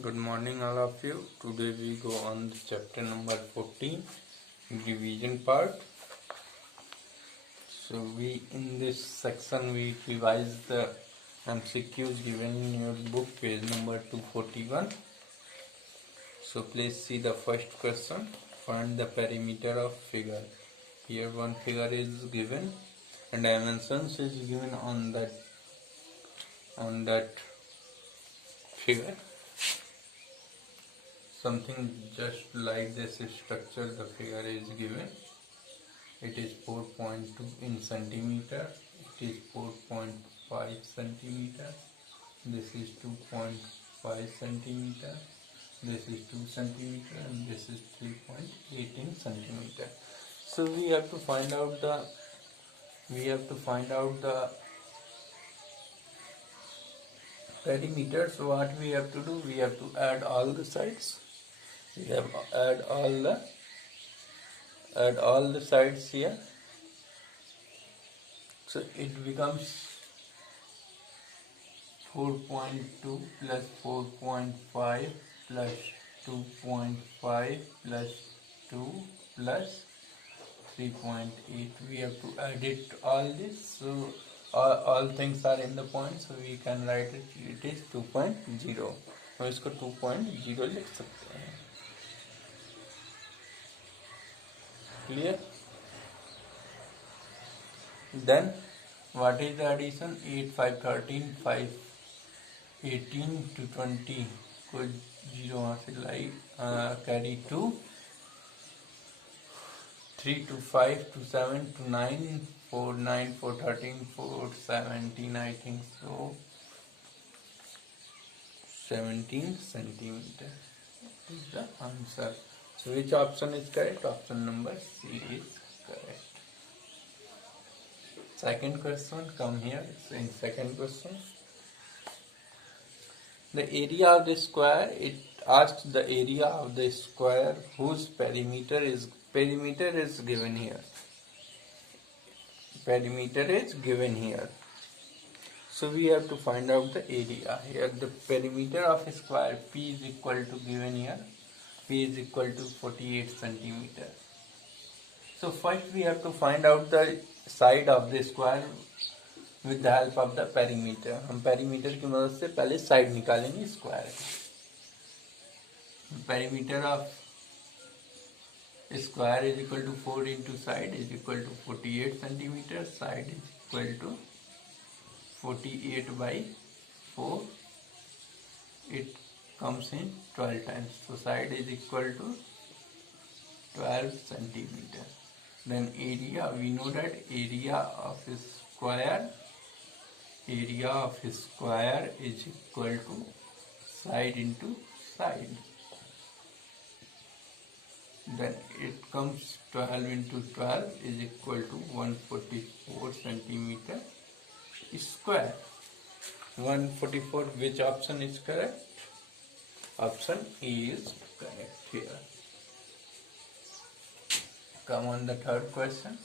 Good morning, all of you. Today we go on the chapter number 14, revision part. So we in this section we revise the MCQs given in your book, page number 241. So please see the first question. Find the perimeter of figure. Here one figure is given and dimensions is given on that figure. Something just like this structure, the figure is given. It is 4.2 in centimeter. It is 4.5 centimeter. This is 2.5 centimeter. This is 2 centimeter, and this is 3.8 in centimeter. So we have to find out the perimeter. So what we have to do? We have to add all the sides. We have add all the sides here. So it becomes 4.2 plus 4.5 plus 2.5 plus 2 plus 3.8. We have to add it all this. So all things are in the point, so we can write it is 2.0. हम इसको 2.0 लिख सकते हैं. Clear? Then what is the addition? 8, 5, 13, 5, 18 to 20 को 0 वहाँ से लाई carry 2, 3 to 5 to 7 to 9, 4, 9, 4, 13, 4, 17, I think so. 17 centimeter is the answer. So which option is correct? Option number C is correct. Second question, come here. So in second question, the area of the square, it asks the area of the square whose perimeter is given here. Perimeter is given here. So we have to find out the area. Here the perimeter of a square P is equal to given here. P is equal to 48 centimeter. So first we have to find out the side of the square with the help of the perimeter. हम perimeter की मदद से पहले side निकालेंगे square. Perimeter of square is equal to 4 into side is equal to 48 centimeter. Side is equal to 48 by 4. It comes in 12 times. So side is equal to 12 centimeter. Then area, we know that area of a square is equal to side into side. Then it comes 12 into 12 is equal to 144 centimeter square. 144, which option is correct? Option A is correct here. Come on the third question.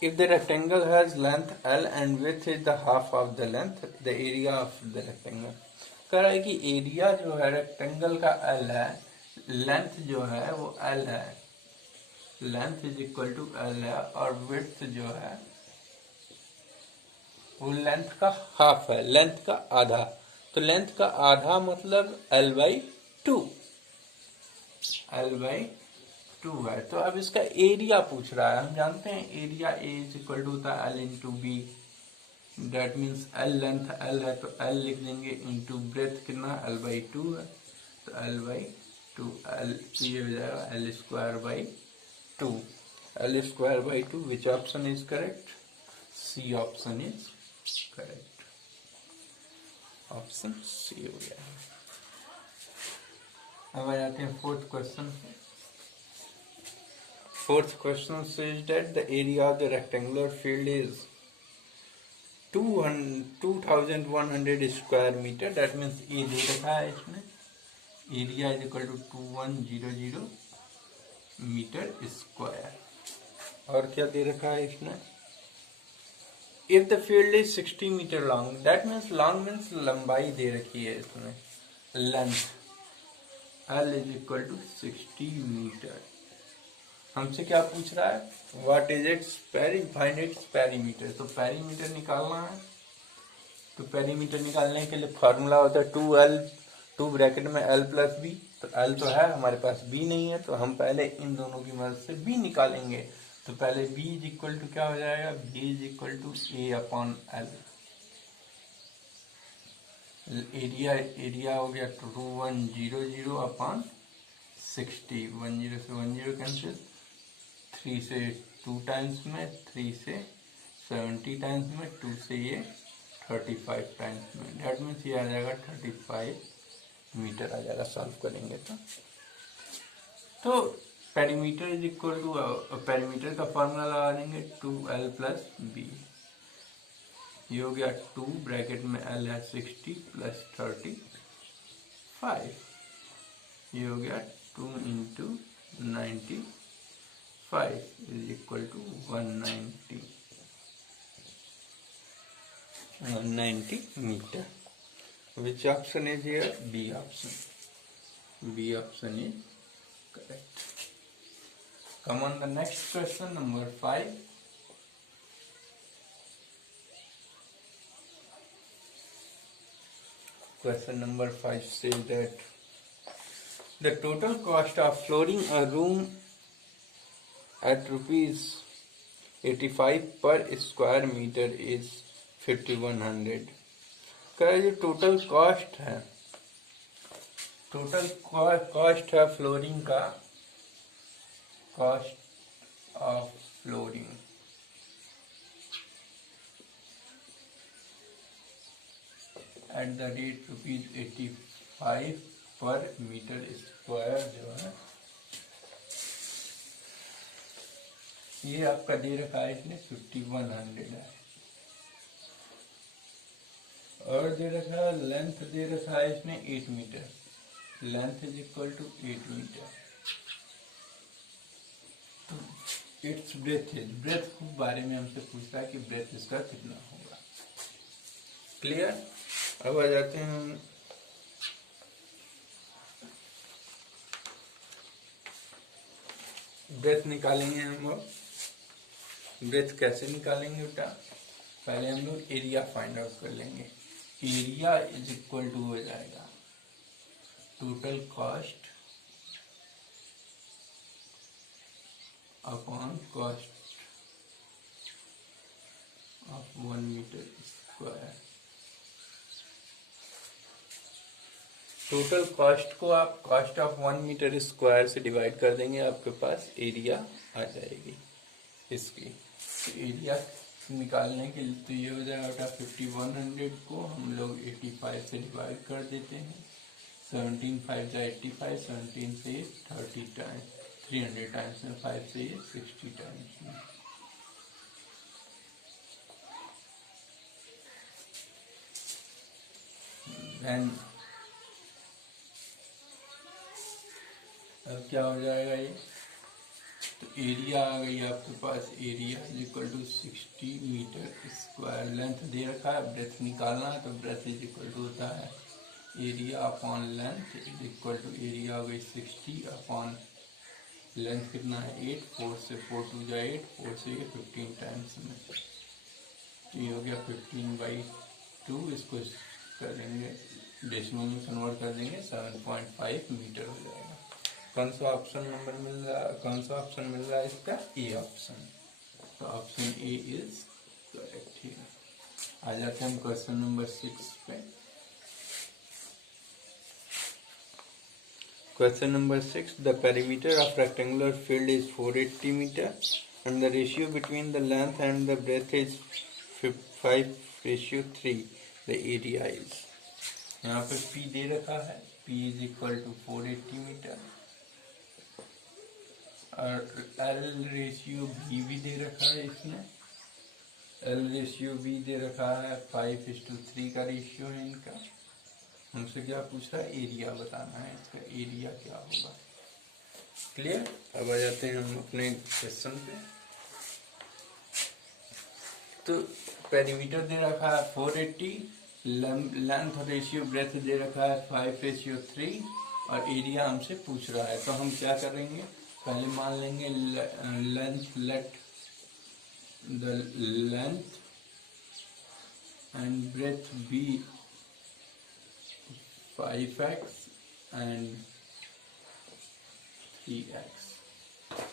If the rectangle has length L and width is the half of the length, the area of the rectangle. कह रहा है कि area जो है rectangle का L है, length जो है वो L है, length is equal to L है, और विड्थ जो है वो लेंथ का हाफ है, लेंथ का आधा. तो लेंथ का आधा मतलब L/2 है. तो अब इसका एरिया पूछ रहा है. हम जानते हैं area A is equal to होता है L into B. That means L length L है तो L लिख देंगे इंटू ब्रेथ कितना L/2 है. तो L/2 L ये हो जाएगा L²/2. L²/2. Which option is correct? C option is correct. Option C हो गया. अब आ जाते हैं fourth question. Fourth question says that the area of the rectangular field is 2100 square meter. That means A दे रखा है इसमें. Area is equal to 2100 meter square. और क्या दे रखा है इसमें? If the field is 60 meter long, that means long means लंबाई दे रखी है इसमें, length L is equal to 60 meter. हमसे क्या पूछ रहा है, what is its find its perimeter. तो पेरीमीटर निकालना है, तो पेरीमीटर निकालने के लिए फॉर्मूला होता है 2L, 2 ब्रैकेट में L प्लस बी। तो L तो है हमारे पास, B नहीं है, तो हम पहले इन दोनों की मदद से B निकालेंगे। तो पहले B इज इक्वल टू क्या हो जाएगा, B is equal to A upon L। Area हो गया 2100 अपॉन 60, 10 से 10 कैंसिल, 3 से 2 टाइम्स में, 3 से 70 टाइम्स में, 2 से ये 35 टाइम्स में, डेट मीन्स ये आ जाएगा 35 मीटर आ जाएगा सॉल्व करेंगे तो perimeter is equal to, perimeter का फॉर्मूला लगा देंगे 2L प्लस बी। ये हो गया 2 ब्रैकेट में L है 60 प्लस 35, ये हो गया 2 into 95 is equal to 190 meter. Which option is here? B option. B option is correct. Come on the next question, number 5. Question number 5 says that the total cost of flooring a room at rupees 85 per square meter is 5100। जो total cost है, total cost है flooring का, cost of flooring at the rate ₹85 पर metre square जो है, ये आपका दे रखा है इसने 5100 है, और दे रखा है लेंथ, दे रखा है इसमें 8 meter, length is equal to 8 meter. तो इट्स ब्रेथ है, ब्रेथ के बारे में हमसे पूछता है कि ब्रेथ इसका कितना होगा। क्लियर। अब आ जाते हैं हम ब्रेथ निकालेंगे। हम ब्रेथ कैसे निकालेंगे बेटा, पहले हम लोग एरिया फाइंड आउट कर लेंगे। एरिया इज इक्वल टू हो जाएगा total cost upon cost of 1 meter square. Total cost को आप कॉस्ट ऑफ 1 मीटर स्क्वायर से डिवाइड कर देंगे, आपके पास एरिया आ जाएगी इसकी। तो एरिया निकालने के लिए तो ये हो जाएगा 5100 को हम लोग 85 से डिवाइड कर देते हैं, 17 5 जा 85, 17 से 30 टाइम्स, 300 टाइम्स में, 5 से 60 टाइम्स में। देन अब क्या हो जाएगा ये, तो एरिया आ गई आपके पास, area is equal to 60 metre square. Length दे रखा है, ब्रेथ निकालना है, तो ब्रेथ इज इक्वल टू होता है area upon length is equal to, area हो गई 60 अपॉन लेंथ कितना है 8, 4 से 4 2 जा 8, 4 से ये 15 टाइम्स में, तो ये हो गया 15/2। इसको करेंगे डेसिमल में कन्वर्ट कर देंगे, 7.5 मीटर हो जाएगा। कौन सा ऑप्शन नंबर मिल रहा है, कौन सा ऑप्शन मिल रहा है इसका, ए ऑप्शन। तो option A is correct here. आ जाते हैं हम क्वेश्चन नंबर 6 पे। Question number 6, the perimeter of rectangular field is 480 metre and the ratio between the length and the breadth is 5:3। The area is, यहाँ पे P दे रखा है, P is equal to 480 metre, और L रेशियो B भी दे रखा है इसमें, L रेशियो B दे रखा है, 5:3 का रेशियो है इनका। हमसे क्या पूछ रहा है, एरिया बताना है, इसका एरिया क्या होगा। क्लियर। अब आ जाते हैं हम अपने क्वेश्चन पे। तो पेरीमीटर दे रखा है 480, लेंथ रेशियो ब्रेथ दे रखा है 5:3 और एरिया हमसे पूछ रहा है। तो हम क्या करेंगे, पहले मान लेंगे length, let the length and breadth be 5x and 3x।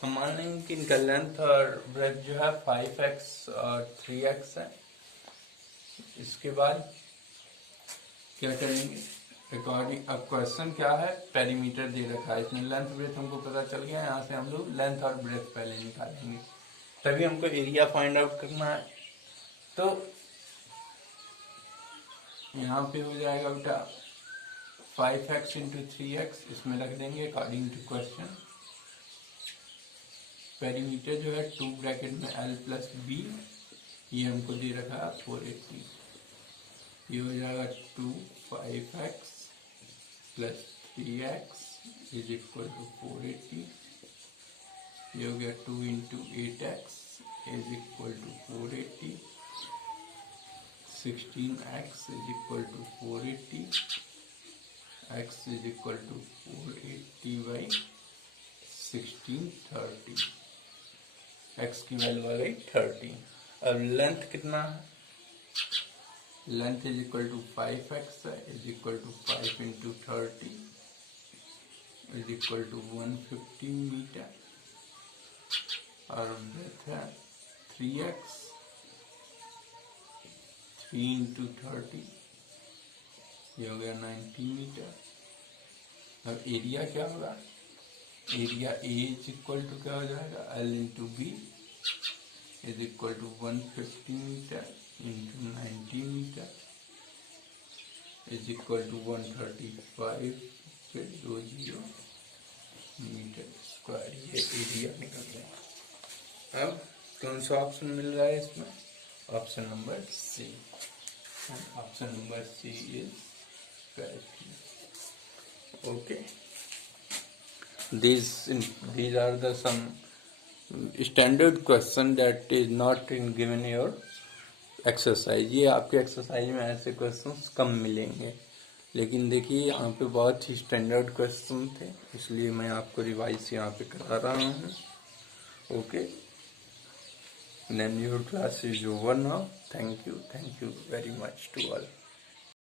हम मान लेंगे कि इनका लेंथ और ब्रेथ जो है 5x और 3x है। इसके बाद क्या करेंगे, अकॉर्डिंग, अब क्वेश्चन क्या है, पेरीमीटर दे रखा है, इसमें लेंथ ब्रेथ हमको पता चल गया। यहाँ से हम लोग लेंथ और ब्रेथ पहले निकालेंगे, तभी हमको एरिया फाइंड आउट करना है। तो यहाँ पे हो जाएगा बेटा 5x इंटू 3x, इसमें रख देंगे अकॉर्डिंग टू क्वेश्चन। पेरीमीटर जो है 2 ब्रैकेट में l प्लस बी, ये हमको दे रखा है 480। ये हो जाएगा 2 5x plus 3x is equal to 480। ये हो गया 2 into 8x is equal to 480। 16x is equal to 480। x is equal to 480 by 16 30। x की वैल्यू आ गई 30। अब लेंथ कितना है, length is equal to 5x है, is equal to 5 into 30 is equal to 150 metre. और ब्रेथ है 3x, 3 into 30, ये हो गया 90 मीटर। अब एरिया क्या होगा, area A is equal to क्या हो जाएगा, L into B is equal to 150 metre into 90 metre is equal to 135.20 metre square. ये एरिया निकल गया। अब कौन सा ऑप्शन मिल रहा है इसमें, option number C. Option number C is correct. Okay, these are the some standard question that is not in given your exercise। ये आपके एक्सरसाइज में ऐसे क्वेश्चंस कम मिलेंगे, लेकिन देखिए यहाँ पे बहुत ही स्टैंडर्ड क्वेश्चन थे, इसलिए मैं आपको रिवाइज यहाँ पे करा रहा हूँ। Okay, then your class is over now. Thank you very much to all.